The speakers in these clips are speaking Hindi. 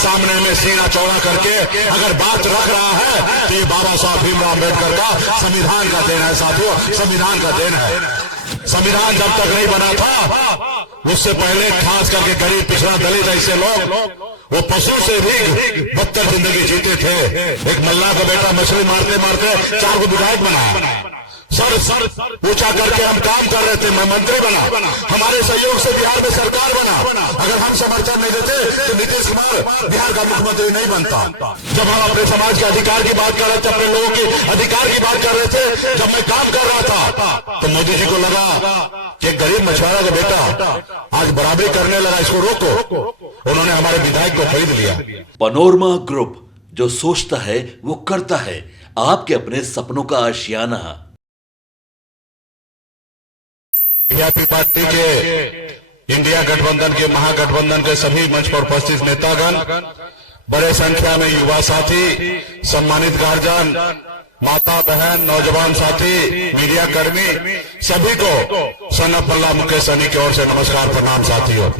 सामने में सीना चौड़ा करके अगर बात रख रहा है तो ये बाबा साहब भीमराव अम्बेडकर का संविधान का देन है साथियों, संविधान का देन है। संविधान जब तक नहीं बना था उससे पहले खास करके गरीब पिछड़ा दलित ऐसे लोग वो पशु से भी बदतर जिंदगी जीते थे। एक मल्लाह का बेटा मछली मारते मारते 4 को विधायक बना, सर ऊंचा करके हम काम कर रहे थे, मैं मंत्री बना, हमारे सहयोग से बिहार में सरकार बना। अगर हम समर्थन नहीं देते तो नीतीश कुमार बिहार का मुख्यमंत्री नहीं बनता। जब हम अपने समाज के अधिकार की बात कर रहे थे, अपने लोगों के अधिकार की बात कर रहे थे, जब मैं काम कर रहा था तो मोदी जी को लगा कि गरीब मछुआरा का बेटा आज बराबरी करने लगा, इसको रोको। उन्होंने हमारे विधायक को खरीद लिया। पनोरमा ग्रुप, जो सोचता है वो करता है, आपके अपने सपनों का आशियाना। बीजेपी पार्टी के इंडिया गठबंधन के महागठबंधन के सभी मंच पर उपस्थित नेतागण, बड़े संख्या में युवा साथी, सम्मानित गार्जियन, माता बहन, नौजवान साथी, मीडिया कर्मी, सभी को सन पल्ला मुकेश सैनी की ओर से नमस्कार प्रणाम। साथियों,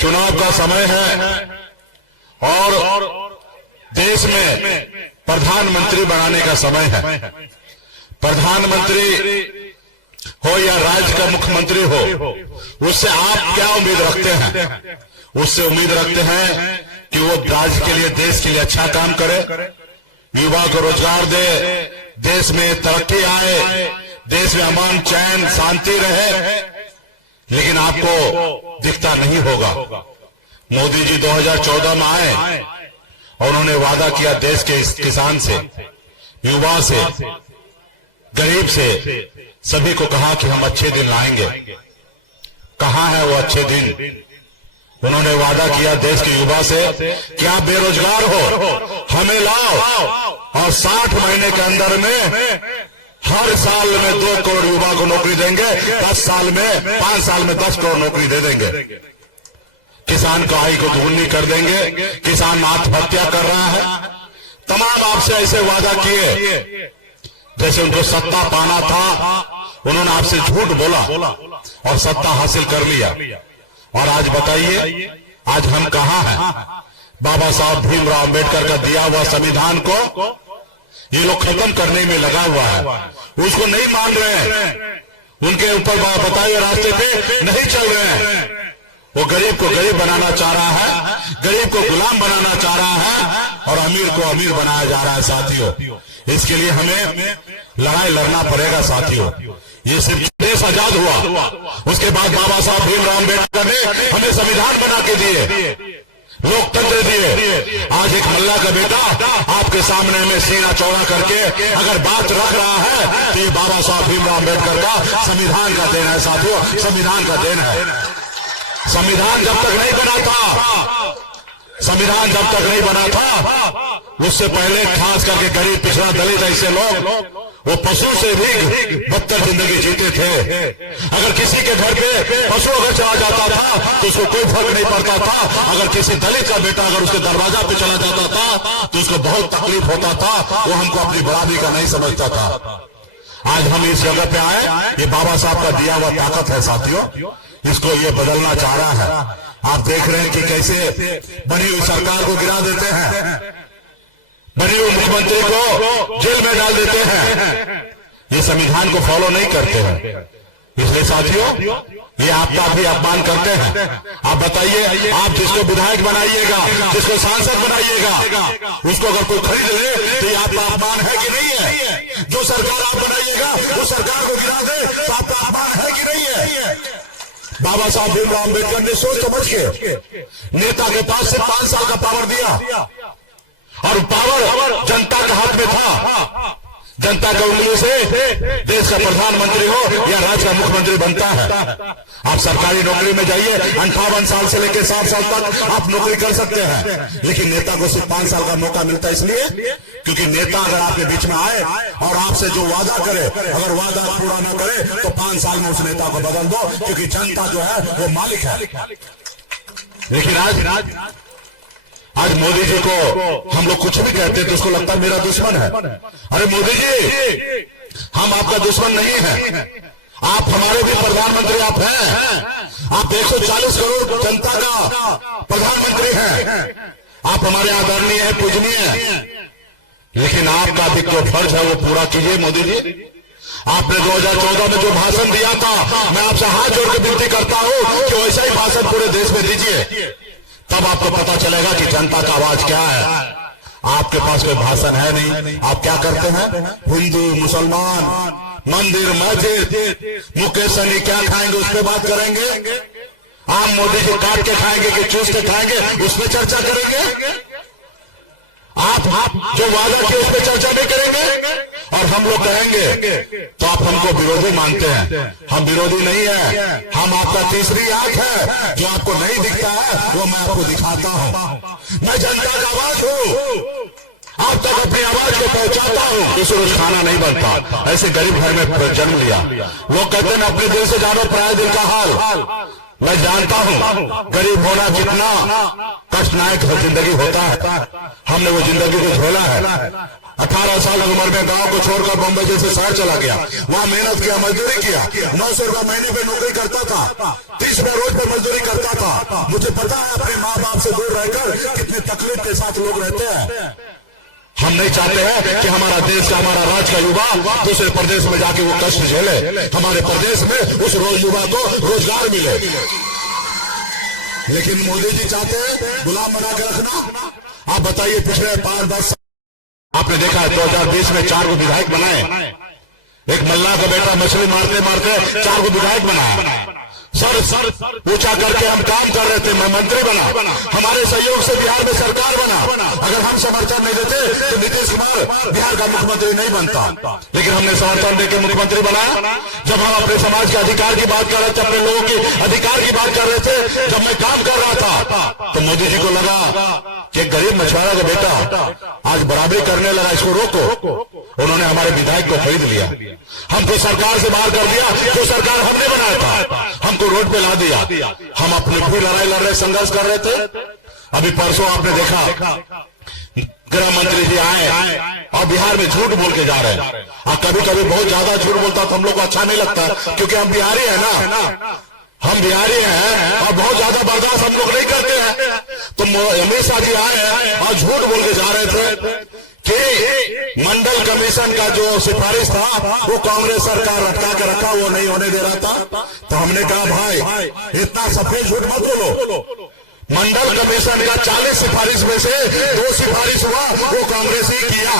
चुनाव का समय है और देश में प्रधानमंत्री बनाने का समय है। प्रधानमंत्री हो या राज्य का मुख्यमंत्री हो, उससे आप क्या उम्मीद रखते हैं? उससे उम्मीद रखते हैं कि वो राज्य के लिए, देश के लिए अच्छा काम करे, युवा को रोजगार दे, देश में तरक्की आए, देश में अमन चैन शांति रहे। लेकिन आपको दिखता नहीं होगा। मोदी जी 2014 में आए और उन्होंने वादा किया देश के किसान से, युवा से, गरीब से, सभी को कहा कि हम अच्छे दिन लाएंगे। कहां है वो अच्छे दिन? उन्होंने वादा किया देश के युवा से कि आप बेरोजगार हो, हमें लाओ और 60 महीने के अंदर में हर साल में 2 करोड़ युवा को नौकरी देंगे, 5 साल में 10 करोड़ नौकरी दे देंगे। किसान का आय को दुगुनी कर देंगे। किसान आत्महत्या कर रहा है। तमाम आपसे ऐसे वादा किए, जैसे उनको सत्ता पाना था, उन्होंने आपसे झूठ बोला और सत्ता हासिल कर लिया। और आज बताइए, आज हम कहां हैं? बाबा साहब भीमराव अम्बेडकर का दिया हुआ संविधान को ये लोग खत्म करने में लगा हुआ है। उसको नहीं मान रहे हैं, उनके ऊपर बताइए रास्ते पे नहीं चल रहे हैं। वो गरीब को गरीब बनाना चाह रहा है, गरीब को गुलाम बनाना चाह रहा है और अमीर को अमीर बनाया जा रहा है। साथियों, इसके लिए हमें लड़ाई लड़ना पड़ेगा। साथियों, ये सिर्फ देश आजाद हुआ, उसके बाद बाबा साहब भीमराव अम्बेडकर ने हमें संविधान बना के दिए, लोकतंत्र दिए। आज एक मल्ला का बेटा आपके सामने में सीना चौड़ा करके अगर बात रख रहा है तो ये बाबा साहब भीमराव अम्बेडकर का संविधान का देन है। साथियों, संविधान का देन है। संविधान जब तक नहीं बना था, संविधान जब तक नहीं बना था उससे पहले खास करके गरीब पिछड़ा दलित ऐसे लोग वो पशु से भी बदतर जिंदगी जीते थे। अगर किसी के घर पे पशु अगर चला जाता था तो उसको कोई फर्क नहीं पड़ता था। अगर किसी दलित का बेटा अगर उसके दरवाजा पे चला जाता था तो उसको बहुत तकलीफ होता था, वो हमको अपनी बराबरी का नहीं समझता था। आज हम इस जगह पे आए, ये बाबा साहब का दिया हुआ ताकत है। साथियों, इसको ये बदलना चाह रहा है। आप देख रहे हैं कि कैसे बनी हुई सरकार को गिरा देते हैं, बनी हुई मुख्यमंत्री को जेल में डाल देते हैं। ये संविधान को फॉलो नहीं करते हैं। इसलिए साथियों, ये आपका भी अपमान करते हैं। आप बताइए, आप जिसको विधायक बनाइएगा, जिसको सांसद बनाइएगा, उसको अगर कोई खरीद ले तो ये आपका अपमान है कि नहीं है? जो सरकार आप बनाइएगा उस सरकार को गिरा दे तो आपका अपमान है कि नहीं है? बाबा साहब भीमराव अम्बेडकर ने सोच समझ के नेता के पास से 5 साल का पावर दिया और पावर जनता के हाथ में था। जनता के उंगली से देश का प्रधानमंत्री हो या राज्य का मुख्यमंत्री बनता है। आप सरकारी नौकरी में जाइए, 58 साल से लेकर 60 साल तक आप नौकरी कर सकते हैं, लेकिन नेता को सिर्फ 5 साल का मौका मिलता है। इसलिए क्योंकि नेता अगर आपके बीच में आए और आपसे जो वादा करे, अगर वादा पूरा ना करे तो 5 साल में उस नेता को बदल दो, क्योंकि जनता जो है वो मालिक है। लेकिन आज मोदी जी को हम लोग कुछ भी कहते हैं तो उसको लगता है मेरा दुश्मन है। अरे मोदी जी, हम आपका दुश्मन नहीं है, आप हमारे भी प्रधानमंत्री आप हैं। आप 140 करोड़ जनता का प्रधानमंत्री हैं, आप हमारे आदरणीय हैं, पूजनीय हैं, लेकिन आपका भी जो फर्ज है वो पूरा कीजिए। मोदी जी, आपने 2014 में जो भाषण दिया था, मैं आपसे हाथ जोड़ के विनती करता हूं कि वैसा ही भाषण पूरे देश में दीजिए, तब आपको पता चलेगा कि जनता का आवाज क्या है। आपके पास कोई भाषण है नहीं, आप क्या करते हैं? हिंदू मुसलमान, मंदिर मस्जिद, मुकेश सहनी क्या खाएंगे उस पर बात करेंगे, आम मोदी जी काट के खाएंगे कि चूस के खाएंगे उस पर चर्चा करेंगे। आप जो वादा किए उस पर चर्चा नहीं करेंगे, और हम लोग कहेंगे तो आप हमको विरोधी मानते हैं। हम विरोधी नहीं है, हम आपका तीसरी आंख है, जो आपको नहीं दिखता है वो मैं आपको दिखाता हूं। मैं जनता का आवाज हूं, आप तक अपनी आवाज को पहुंचाता हूं। किसी रोज खाना नहीं बनता, ऐसे गरीब घर में जन्म लिया। लोग कहते हैं अपने दिल से जानो पराये दिल का हाल। मैं जानता हूं गरीब होना कितना कष्टनायक जिंदगी होता है, हमने वो जिंदगी को झेला है। 18 साल उम्र में गांव को छोड़कर बंबई जैसे शहर चला गया, वहां मेहनत किया, मजदूरी किया, 900 रुपया महीने पे नौकरी करता था, 30 रुपया रोज पे मजदूरी करता था। मुझे पता है अपने माँ बाप से दूर रहकर कितनी तकलीफ के साथ लोग रहते हैं। हम नहीं चाहते हैं कि हमारा देश का, हमारा राज्य का युवा दूसरे प्रदेश में जाके वो कष्ट झेले। हमारे प्रदेश में उस युवा को रोजगार मिले, लेकिन मोदी जी चाहते हैं गुलाम बना के रखना। आप बताइए, पिछले 5-10 आपने देखा 2020 में 4 विधायक बनाए। एक मल्लाह का बेटा मछली मारते मारते 4 विधायक बनाया। सर ऊंचा करके हम काम कर रहे थे, मैं मंत्री बना, हमारे सहयोग से बिहार में सरकार बना। अगर हम समर्थन नहीं देते तो नीतीश कुमार बिहार का मुख्यमंत्री नहीं बनता, लेकिन हमने समर्थन देकर मुख्यमंत्री बनाया। जब हम अपने समाज के अधिकार की बात कर रहे थे, अपने लोगों के अधिकार की बात कर रहे थे, जब मैं काम कर रहा था, तो मोदी जी को लगा कि गरीब मछुआरा का बेटा आज बराबरी करने लगा, इसको रोको। उन्होंने हमारे विधायक को खरीद लिया, हमको सरकार से बाहर कर दिया। जो सरकार हमने बनाया था हमको रोड पे ला दिया। हम अपनी भी लड़ाई लड़ रहे, संघर्ष कर रहे थे। अभी परसों आपने देखा गृह मंत्री जी आए और बिहार में झूठ बोल के जा रहे हैं। और कभी कभी बहुत ज्यादा झूठ बोलता तो हम लोग को अच्छा नहीं लगता, क्योंकि हम बिहारी हैं ना, हम बिहारी हैं और बहुत ज्यादा बर्दाश्त हम लोग नहीं करते हैं। तो अमित शाह जी आए और झूठ बोल के जा रहे थे कि मंडल कमीशन का जो सिफारिश था वो कांग्रेस सरकार लटका के रखा, वो नहीं होने दे रहा था। तो हमने कहा भाई इतना सफेद झूठ मत बोलो। मंडल कमीशन का 40 सिफारिश में से 2 सिफारिश हुआ, वो कांग्रेस ही किया।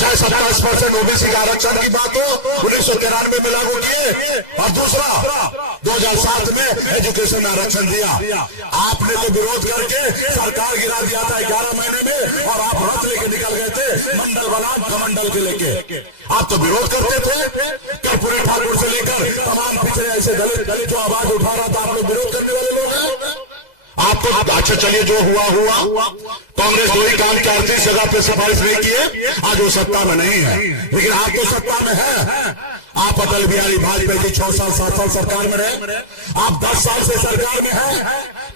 चाहे 27% ओबीसी का आरक्षण की बात हो, 1993 में लागू किए, और दूसरा 2007 में एजुकेशन में आरक्षण दिया। आपने तो विरोध करके सरकार गिरा दिया था 11 महीने में, और आप रथ लेके निकल गए थे मंडल बनाम कमंडल के लेके। आप तो विरोध करते थे, कर्पूरी ठाकुर से लेकर तमाम पिछड़े ऐसे दलित जो आवाज उठा रहा था, आप लोग विरोध करने वाले लोग हैं। आपको अच्छा चलिए, जो हुआ कांग्रेस वही काम के 38 जगह पे सिफारिश नहीं किए, आज वो सत्ता में नहीं है, लेकिन आप तो सत्ता में है। आप अटल बिहारी वाजपेयी जी 6 साल 7 साल सरकार में रहे, आप 10 साल से सरकार में हैं।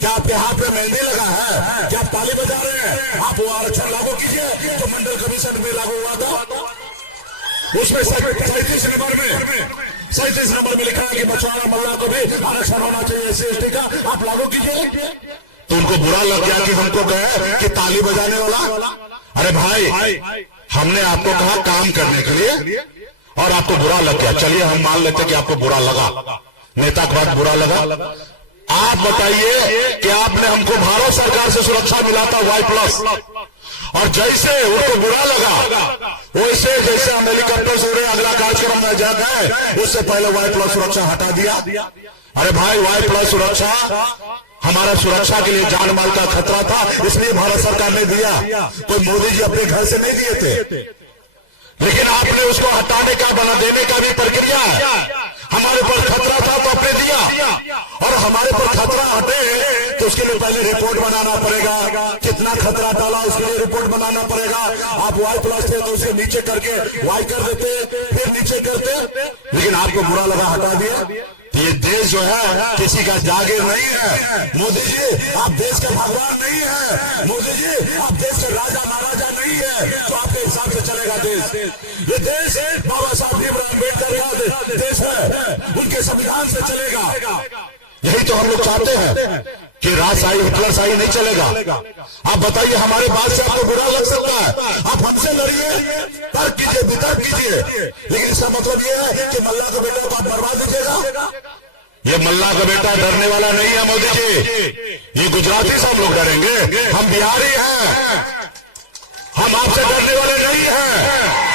क्या आपके हाथ में मेहंदी लगा है? क्या आप ताली बजा रहे हैं? आप वो आरक्षण लागू कीजिए जो मंडल कमीशन में लागू हुआ था। उसमें 37 नंबर में लिखा है कि मछुआरा मल्लाह को भी आरक्षण होना चाहिए SC/ST का, आप लागू कीजिए। तो उनको बुरा लग गया कि हमको कहे कि ताली बजाने वाला। अरे भाई, हमने आपको कहा काम करने के लिए और आपको बुरा लग गया। चलिए हम मान लेते कि आपको बुरा लगा, नेता का बात बुरा लगा। आप बताइए कि आपने हमको भारत सरकार से सुरक्षा मिला था Y+, और जैसे उनको बुरा लगा वैसे जैसे हम हेलीकॉप्टर से उड़े, अगला कार्यक्रम में जा गए, उससे पहले Y+ सुरक्षा हटा दिया। अरे भाई, Y+ सुरक्षा हमारा सुरक्षा के लिए जान माल का खतरा था, इसलिए भारत सरकार ने दिया। कोई मोदी जी अपने घर से नहीं दिए थे, लेकिन आपने उसको हटाने का, बना देने का भी प्रक्रिया है। हमारे ऊपर खतरा था तो आपने दिया, और हमारे ऊपर खतरा हटे तो उसके लिए पहले रिपोर्ट बनाना पड़ेगा, कितना खतरा डाला उसके लिए रिपोर्ट बनाना पड़ेगा। आप Y+ थे तो उसे नीचे करके Y कर देते, फिर नीचे करते, लेकिन आपको बुरा लगा, हटा दिया। ये देश जो है किसी का जागीर नहीं है। मोदी जी आप देश के भगवान नहीं है, मोदी जी आप देश के राजा महाराजा नहीं है, तो आपके हिसाब से चलेगा देश। ये देश बाबा साहब भीमराव अम्बेडकर का देश है, उनके संविधान से चलेगा। यही तो हम लोग चाहते हैं कि राजशाही हिटलरशाही नहीं चलेगा। आप बताइए, हमारे बात से आपको बुरा लग सकता है, आप हमसे लड़िए, तर्क कीजिए, वितर्क कीजिए, लेकिन इसका मतलब यह है कि मल्ला का बेटा को आप मरवा दीजिएगा। ये मल्ला का बेटा डरने वाला नहीं है मोदी जी, ये गुजराती से हम लोग डरेंगे, हम बिहारी हैं, हम आपसे डरने वाले नहीं हैं।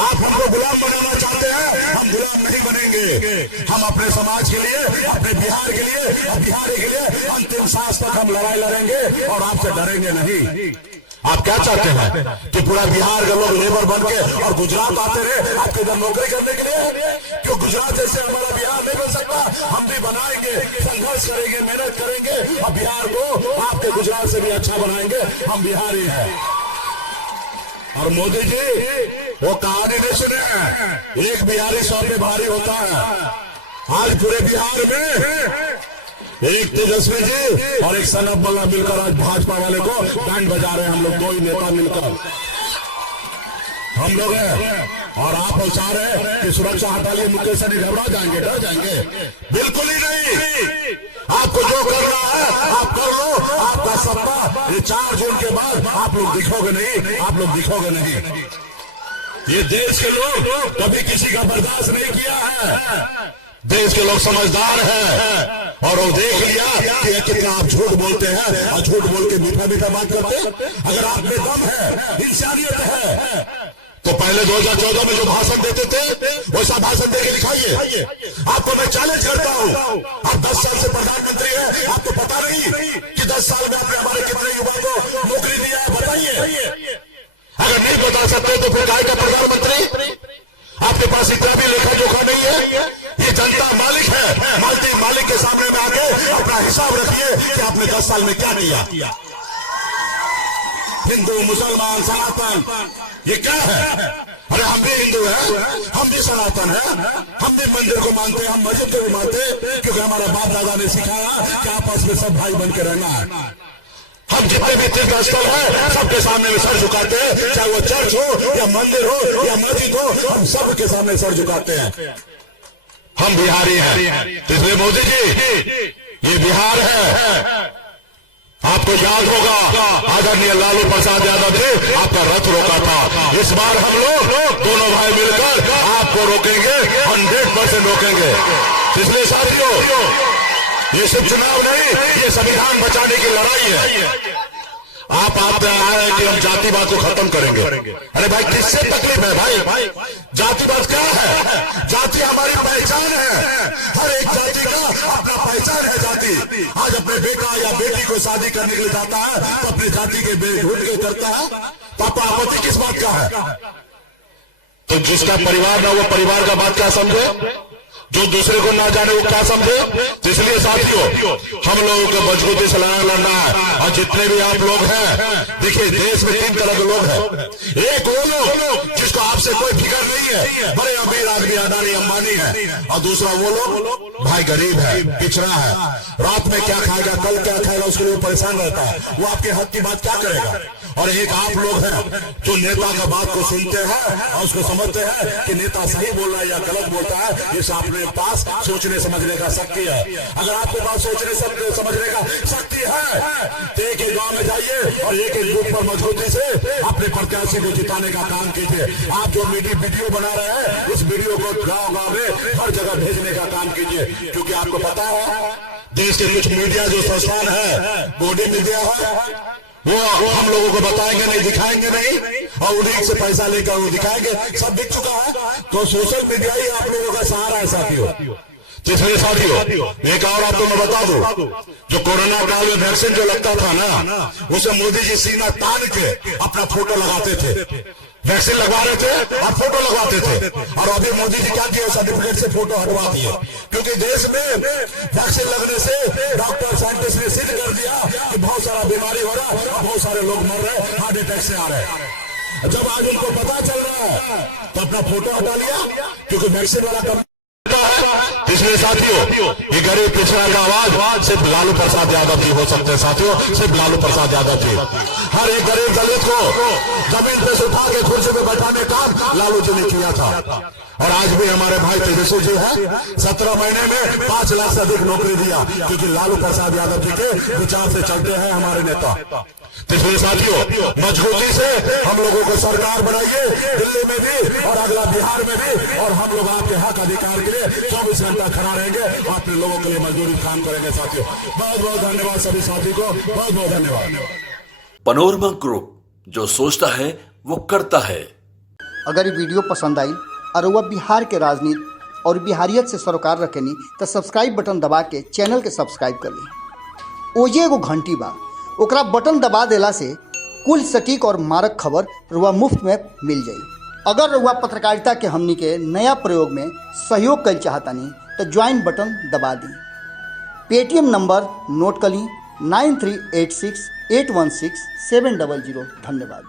आप हमको गुलाम बनाना चाहते हैं, हम गुलाम नहीं बनेंगे। हम अपने समाज के लिए, अपने बिहार के लिए, बिहारी के लिए अंतिम सांस तक हम लड़ाई लड़ेंगे और आपसे डरेंगे नहीं। आप क्या चाहते हैं कि पूरा बिहार के लोग लेबर बन के और गुजरात आते रहे आपके इधर नौकरी करने के लिए? क्यों गुजरात जैसे हमारा बिहार नहीं बन सकता? हम भी बनाएंगे, संघर्ष करेंगे, मेहनत करेंगे और बिहार को आपके गुजरात से भी अच्छा बनाएंगे। हम बिहारी हैं। और मोदी जी वो कहानी नहीं सुने हैं, एक बिहारी 100 पे भारी होता है। आज पूरे बिहार में एक तेजस्वी जी और एक सनत बल्ला मिलकर आज भाजपा वाले को बैंड बजा रहे हैं। हम लोग दो ही नेता मिलकर हम लोग हैं, और आप चाह रहे हैं कि सुरक्षा हटा लिए, मुकेश सहनी घबरा जाएंगे, डर जाएंगे? बिल्कुल ही नहीं। आपको जो करना है आप कर लो, आपका सपना ये 4 जून के बाद आप लोग दिखोगे नहीं, आप लोग दिखोगे नहीं। ये देश के लोग कभी किसी का बर्दाश्त नहीं किया है। देश के लोग समझदार हैं और वो देख लिया कि कितना आप झूठ बोलते हैं और झूठ बोल के मीठा मीठा बात करते हैं। अगर आप में दम है, इंसानियत है, तो पहले 2014 में जो भाषण देते थे वैसा भाषण देके दिखाइए। आपको मैं चैलेंज करता हूं, आप 10 साल से प्रधानमंत्री हैं, आपको पता नहीं कि 10 साल में आपने हमारे कितने युवा को नौकरी दिया है? बताइए। अगर नहीं बता सकते तो फिर काय का प्रधानमंत्री? आपके पास इतना भी लेखा जोखा नहीं है? ये जनता मालिक है, मालिक के सामने में आके अपना हिसाब रखिए कि आपने 10 साल में क्या किया। हिंदू, मुसलमान, सनातन, ये क्या है? अरे हम भी हिंदू हैं, हम भी सनातन हैं, हम भी मंदिर को मानते हैं, हम मस्जिद को भी मानते हैं, क्योंकि हमारा बाप दादा ने सिखाया कि आपस में सब भाई बन के रहना है। हम जितने भी तीर्थ स्थल है सबके सामने में सर झुकाते हैं, चाहे वो चर्च हो या मंदिर हो या मस्जिद हो, हम सबके सामने सर झुकाते हैं। हम बिहारी हैं, इसलिए मोदी जी ये बिहार है। आपको याद होगा आदरणीय लालू प्रसाद यादव जी आपका रथ रोका था। इस बार हम लोग दोनों भाई मिलकर आपको रोकेंगे, 100% रोकेंगे। इसलिए साथियों, ये सिर्फ चुनाव नहीं, ये संविधान बचाने की लड़ाई है। आप आए हैं कि हम जातिवाद को खत्म करेंगे। अरे भाई, किससे तकलीफ है भाई? जातिवाद क्या है? जाति हमारी पहचान है, हर एक जाति का अपना पहचान है। जाति आज अपने बेटा या बेटी को शादी करने के लिए जाता है तो अपनी जाति के बेटे ढूंढ के करता है। पापा आपत्ति किस बात का है? तो जिसका परिवार ना वो परिवार का बात क्या समझे, जो दूसरे को ना जाने वो क्या समझे। तो इसलिए साथियों, हम लोगों को मजबूती से लड़ना है। और जितने भी आप लोग हैं, देखिए देश में 3 तरह के लोग हैं। एक वो लोग जिसको आपसे कोई फिक्र नहीं है, बड़े अमीर आदमी, अडानी अंबानी है, और दूसरा वो लोग भाई गरीब है, पिछड़ा है, रात में क्या खाएगा, कल क्या खाएगा, उसके लिए परेशान रहता है, वो आपके हक की बात क्या करेगा। और एक आप लोग हैं जो नेता का बात को सुनते हैं और उसको समझते हैं कि नेता सही बोल रहा है या गलत बोलता है। इस आपने पास सोचने समझने का शक्ति है। अगर आपके पास सोचने समझने का शक्ति है तो एक एक गांव में जाइए और एक एक बूथ पर मजबूती से अपने प्रत्याशी को जिताने का काम कीजिए। आप जो वीडियो बना रहे हैं, उस वीडियो को गाँव गाँव में हर जगह भेजने का काम कीजिए, क्योंकि आपको पता है देश के कुछ मीडिया जो संस्थान है, बॉडी मीडिया है, वो हम लोगों को बताएंगे नहीं, दिखाएंगे नहीं, और उन्हीं से पैसा लेकर वो दिखाएंगे। सब दिख चुका है। तो सोशल मीडिया ही आप लोगों का सहारा है साथियों। तो इसलिए साथियों, एक और आपको मैं बता दूं, जो कोरोना काल में वैक्सीन जो लगता था ना, उसे मोदी जी सीना तान के अपना फोटो लगाते थे। वैक्सीन लगवा रहे थे और फोटो लगवाते थे। और अभी मोदी जी क्या किया, सर्टिफिकेट से फोटो हटवा दिए, क्योंकि देश में वैक्सीन लगने से डॉक्टर साइंटिस्ट ने सिद्ध कर दिया कि बहुत सारा बीमारी हो रहा है और बहुत सारे लोग मर रहे हैं, हार्ट अटैक से आ रहे हैं। जब आज उनको पता चल रहा है तो अपना फोटो हटा लिया, क्योंकि वैक्सीन वाला कम। इसलिए साथियों, ये गरीब पिछड़ा का आवाज सिर्फ लालू प्रसाद यादव जी हो सकते हैं। साथियों, सिर्फ लालू प्रसाद यादव जी। हर एक गरीब दलित को जमीन पे से उठा के कुर्सी पे बैठाने का काम लालू जी ने किया था। और आज भी हमारे भाई तेजस्वी जी है 17 महीने में 5 लाख से अधिक नौकरी दिया, क्योंकि लालू प्रसाद यादव जी के विचार से चलते हैं हमारे नेता। तो इसलिए साथियों, मजबूती से हम लोगों को सरकार बनाइए, दिल्ली में भी और अगला बिहार में भी, और हम लोग आपके हक अधिकार के लिए 24 घंटा खड़ा रहेंगे, अपने लोगों के लिए मजदूरी काम करेंगे। साथियों, बहुत बहुत धन्यवाद सभी साथी को, बहुत बहुत धन्यवाद। पनोरमा ग्रुप, जो सोचता है वो करता है। अगर ये वीडियो पसंद आई और वह बिहार के राजनीति और बिहारियत से सरोकार रखेनी तो सब्सक्राइब बटन दबा के चैनल के सब्सक्राइब कर ली। ओजे एगो घंटी बा, ओकरा बटन दबा देला से कुल सटीक और मारक खबर रुआ मुफ्त में मिल जाई। अगर रुआ पत्रकारिता के हमनी के नया प्रयोग में सहयोग कर चाहतानी तो ज्वाइन बटन दबा दी। पेटीएम नंबर नोट कर ली 9386816700। धन्यवाद।